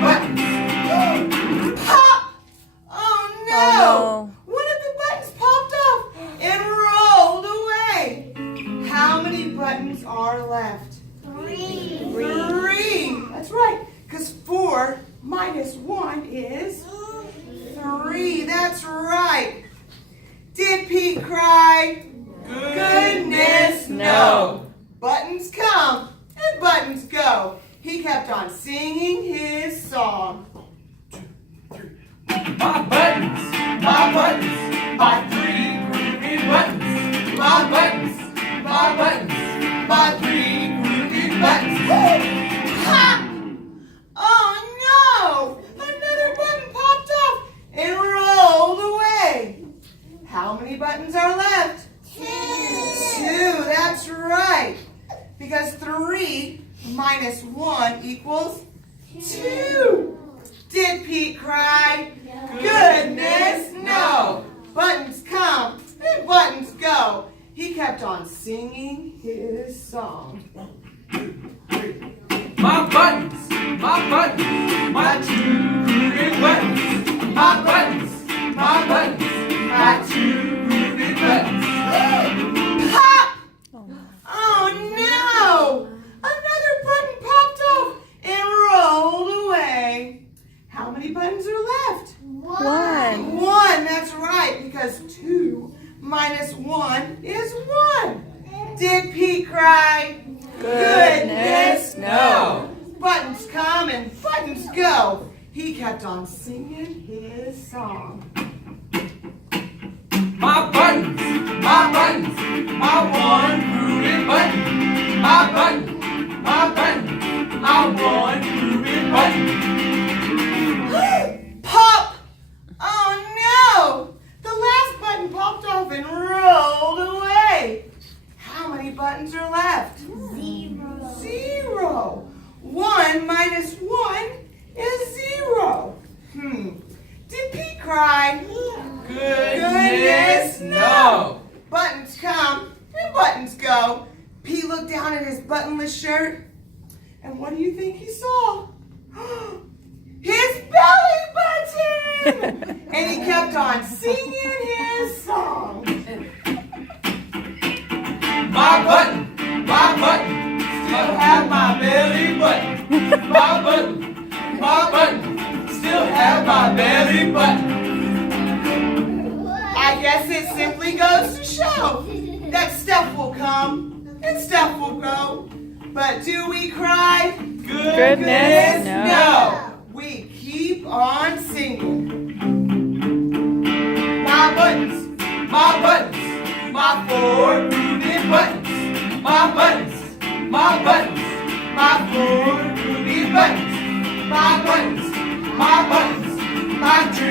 buttons. Pop! Oh no! One of the buttons popped off and rolled away. How many buttons are left? 3. 3. That's right. Because 4 minus 1 is 3. That's right. Did Pete cry? Goodness, no. Buttons come and buttons go. He kept on singing his song. My buttons, my buttons, my 3 groovy buttons. My buttons, my buttons, my 3 groovy buttons. Ha! Oh no! Another button popped off and rolled away. How many buttons are left? 2. 2, that's right. Because 3 minus 1 equals 2. Did Pete cry? Goodness, no. Buttons come and buttons go. He kept on singing his song. My buttons, my 2 groovy buttons. My buttons, my 2 groovy buttons. Pop! Oh no! Another button popped off and rolled away. How many buttons are left? 1. 1, that's right, because 2 minus 1 is 1. Did Pete cry? Goodness, no. Buttons come and buttons go. He kept on singing his song. My buttons, my 1 groovy button. My buttons, my 1 groovy button. Pop! Oh no! The last button popped off and rolled away. How many buttons are left? 0. 0. 1 minus 1 is 0. Did Pete cry? Goodness, no. Buttons come and buttons go. Pete looked down at his buttonless shirt, and what do you think he saw? His belly button! And he kept on singing his song. My button, still have my belly button. My button, still have my belly button. I guess it simply goes to show that stuff will come and stuff will go. But do we cry? Goodness, no. We keep on singing. My buttons, my 4 groovy buttons. My buttons, my 4 groovy buttons. My buttons, my 3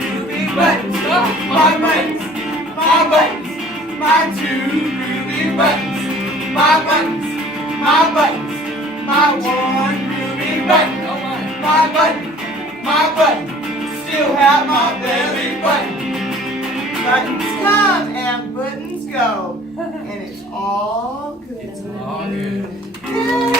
groovy buttons. My buttons, my 2 groovy buttons. My buttons, my 1 groovy button. My button, still have my belly button. Buttons come and buttons go, and it's all good. It's all good. Yeah.